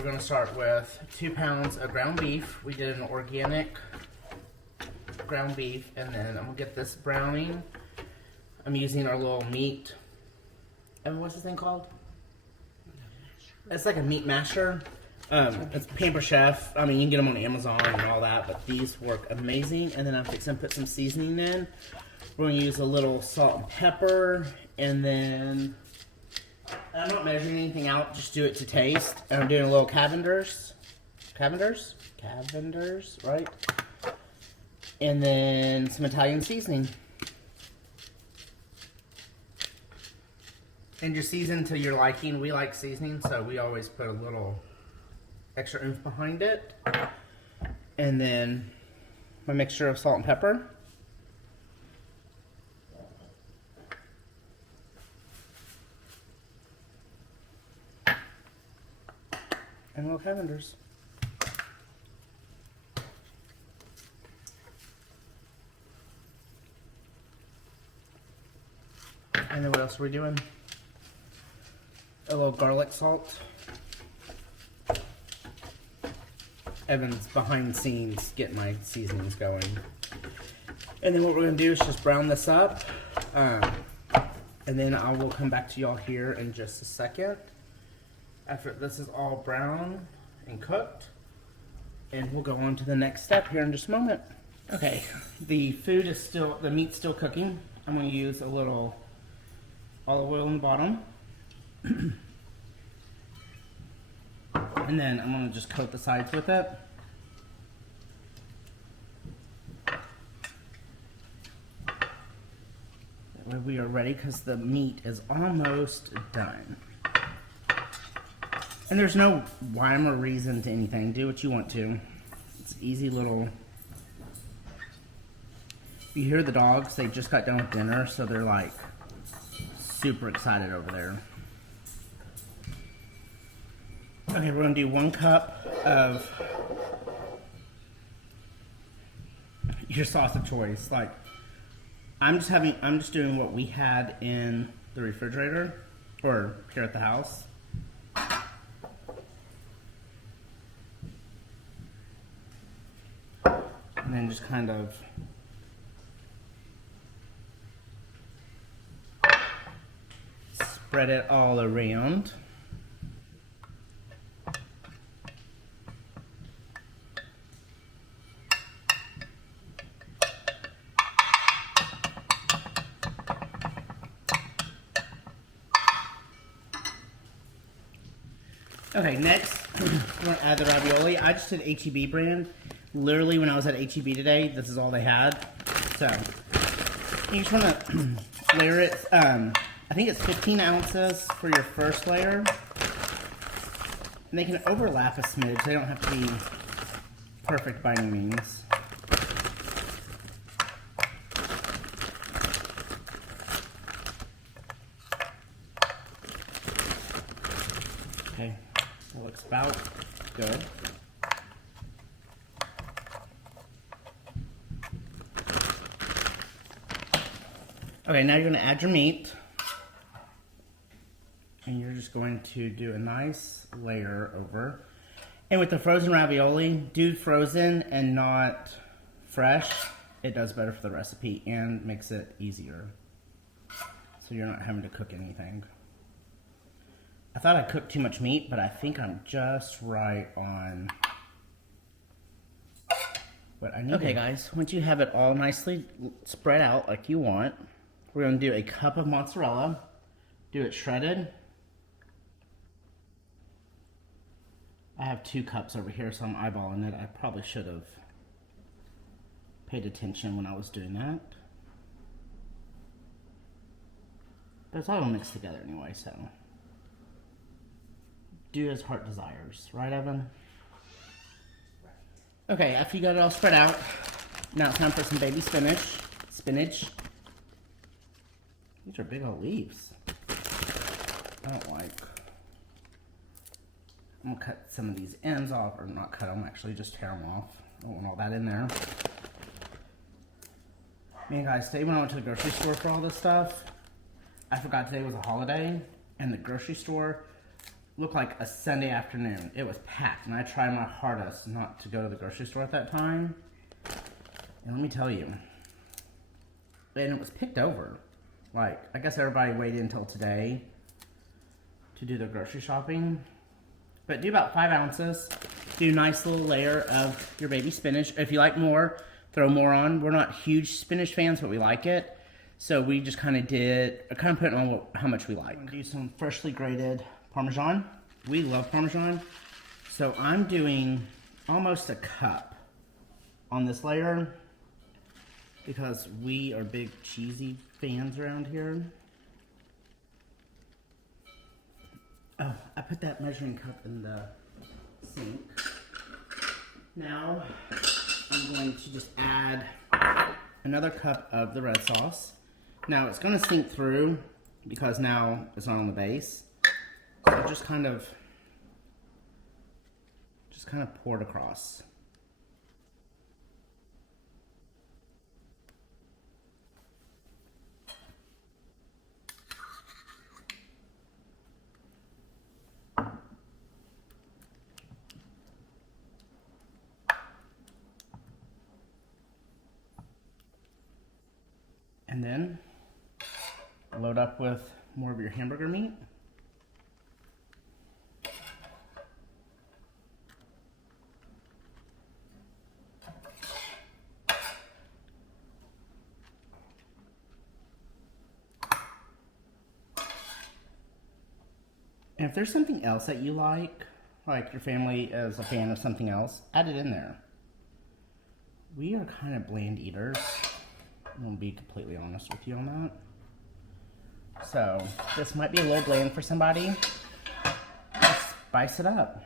we're gonna start with 2 pounds of ground beef. We did an organic ground beef, and then I'm gonna get this browning. I'm using our little meat. And what's this thing called? It's like a meat masher. It's Pamper Chef. I mean, you can get them on Amazon and all that, but these work amazing. And then I'm fixing to put some seasoning in. We're gonna use a little salt and pepper, and then I'm not measuring anything out, just do it to taste. And I'm doing a little Cavenders, right? And then some Italian seasoning. And just season to your liking. We like seasoning, so we always put a little extra oomph behind it. And then my mixture of salt and pepper. And little Cavenders. And then what else are we doing? A little garlic salt. Evan's behind the scenes getting my seasonings going. And then what we're going to do is just brown this up. And then I will come back to y'all here in just a second. After this is all brown and cooked. And we'll go on to the next step here in just a moment. Okay, the meat's still cooking. I'm going to use a little olive oil on the bottom. And then I'm going to just coat the sides with it. That way we are ready because the meat is almost done. And there's no rhyme or reason to anything. Do what you want to. It's easy little... You hear the dogs, they just got done with dinner, so they're like super excited over there. Okay, we're gonna do 1 cup of your sauce of choice. Like, I'm just doing what we had in the refrigerator or here at the house. And then just kind of spread it all around. Okay, next we're gonna add the ravioli. I just did H-E-B brand. Literally, when I was at H-E-B today, this is all they had. So you just wanna layer it. I think it's 15 ounces for your first layer. And they can overlap a smidge. They don't have to be perfect by any means. Okay, that looks about good. Okay, now you're going to add your meat. And you're just going to do a nice layer over. And with the frozen ravioli, do frozen and not fresh. It does better for the recipe and makes it easier. So you're not having to cook anything. I thought I cooked too much meat, but I think I'm just right on what I need. Okay guys, once you have it all nicely spread out like you want, we're going to do a cup of mozzarella. Do it shredded. I have 2 cups over here, so I'm eyeballing it. I probably should have paid attention when I was doing that. But it's all mixed together anyway, so. Do as heart desires. Right, Evan? Okay, after you got it all spread out, now it's time for some baby spinach. These are big old leaves. I don't like. I'm gonna cut some of these ends off, or not cut them, actually just tear them off. I don't want all that in there. Man, guys, today when I went to the grocery store for all this stuff, I forgot today was a holiday, and the grocery store looked like a Sunday afternoon. It was packed, and I tried my hardest not to go to the grocery store at that time. And let me tell you, and it was picked over. Like, I guess everybody waited until today to do their grocery shopping. But do about 5 ounces. Do a nice little layer of your baby spinach. If you like more, throw more on. We're not huge spinach fans, but we like it. So we just kind of put on how much we like. Do some freshly grated Parmesan. We love Parmesan. So I'm doing almost a cup on this layer because we are big cheesy fans around here. Oh, I put that measuring cup in the sink. Now, I'm going to just add another cup of the red sauce. Now, it's going to sink through because now it's not on the base. So just kind of pour it across. And then load up with more of your hamburger meat. And if there's something else that you like your family is a fan of something else, add it in there. We are kind of bland eaters. I'm going to be completely honest with you on that. So, this might be a little bland for somebody. Let's spice it up.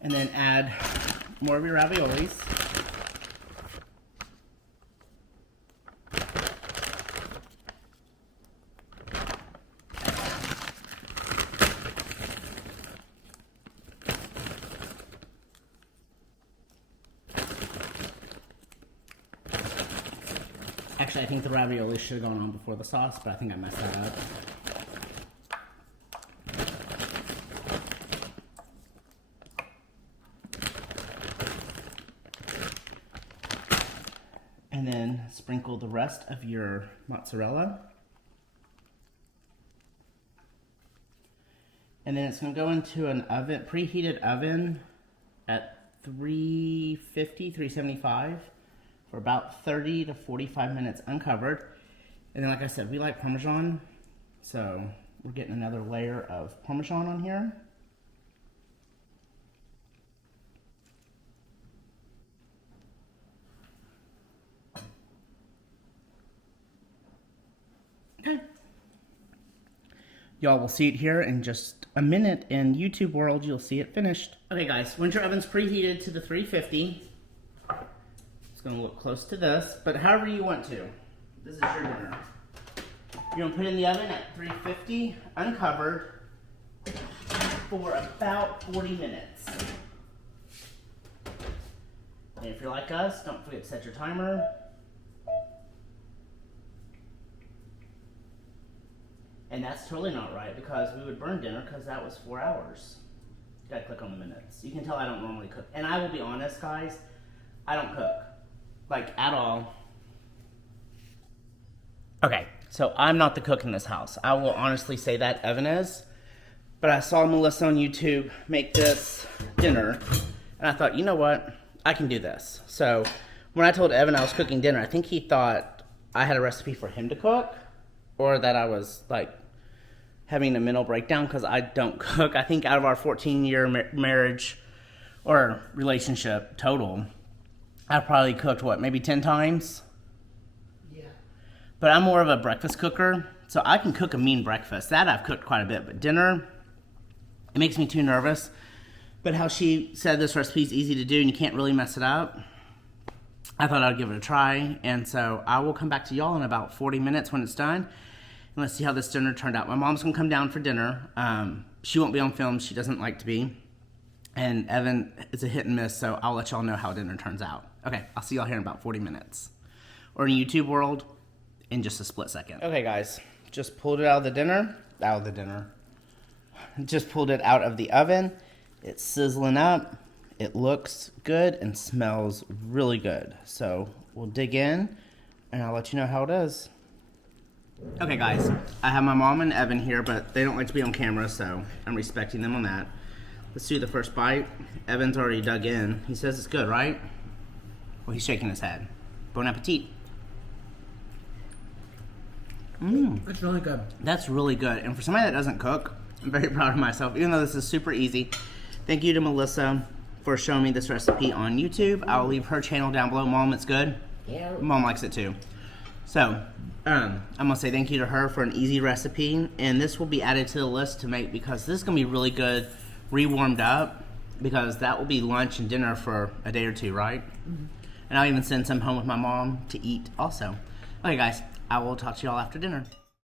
And then add more of your raviolis. Actually, I think the ravioli should have gone on before the sauce, but I think I messed that up. And then sprinkle the rest of your mozzarella. And then it's going to go into an oven, preheated oven at 350, 375. For about 30 to 45 minutes uncovered. And then like I said, we like Parmesan. So we're getting another layer of Parmesan on here. Okay. Y'all will see it here in just a minute. In YouTube world, you'll see it finished. Okay guys, once your oven's preheated to the 350, it's going to look close to this, but however you want to. This is your dinner. You're going to put it in the oven at 350, uncovered, for about 40 minutes. And if you're like us, don't forget to set your timer. And that's totally not right because we would burn dinner because that was 4 hours. You gotta click on the minutes. You can tell I don't normally cook. And I will be honest, guys, I don't cook. Like, at all. Okay, so I'm not the cook in this house. I will honestly say that Evan is. But I saw Melissa on YouTube make this dinner. And I thought, you know what? I can do this. So, when I told Evan I was cooking dinner, I think he thought I had a recipe for him to cook. Or that I was, like, having a mental breakdown because I don't cook. I think out of our 14-year marriage or relationship total, I've probably cooked, what, maybe 10 times? Yeah. But I'm more of a breakfast cooker, so I can cook a mean breakfast. That I've cooked quite a bit, but dinner, it makes me too nervous. But how she said this recipe is easy to do and you can't really mess it up, I thought I'd give it a try. And so I will come back to y'all in about 40 minutes when it's done. And let's see how this dinner turned out. My mom's going to come down for dinner. She won't be on film. She doesn't like to be. And Evan is a hit and miss, so I'll let y'all know how dinner turns out. Okay, I'll see y'all here in about 40 minutes. or in YouTube world in just a split second. Okay guys, just pulled it out of the dinner. Just pulled it out of the oven. It's sizzling up. It looks good and smells really good. So we'll dig in and I'll let you know how it is. Okay guys, I have my mom and Evan here, but they don't like to be on camera, so I'm respecting them on that. Let's do the first bite. Evan's already dug in. He says it's good, right? Well, he's shaking his head. Bon appetit. It's really good. That's really good. And for somebody that doesn't cook, I'm very proud of myself, even though this is super easy. Thank you to Melissa for showing me this recipe on YouTube. I'll leave her channel down below. Mom, it's good? Yeah. Mom likes it too. So, I'm gonna say thank you to her for an easy recipe, and this will be added to the list to make because this is gonna be really good, re-warmed up, because that will be lunch and dinner for a day or two, right? Mm-hmm. And I'll even send some home with my mom to eat also. Okay guys, I will talk to y'all after dinner.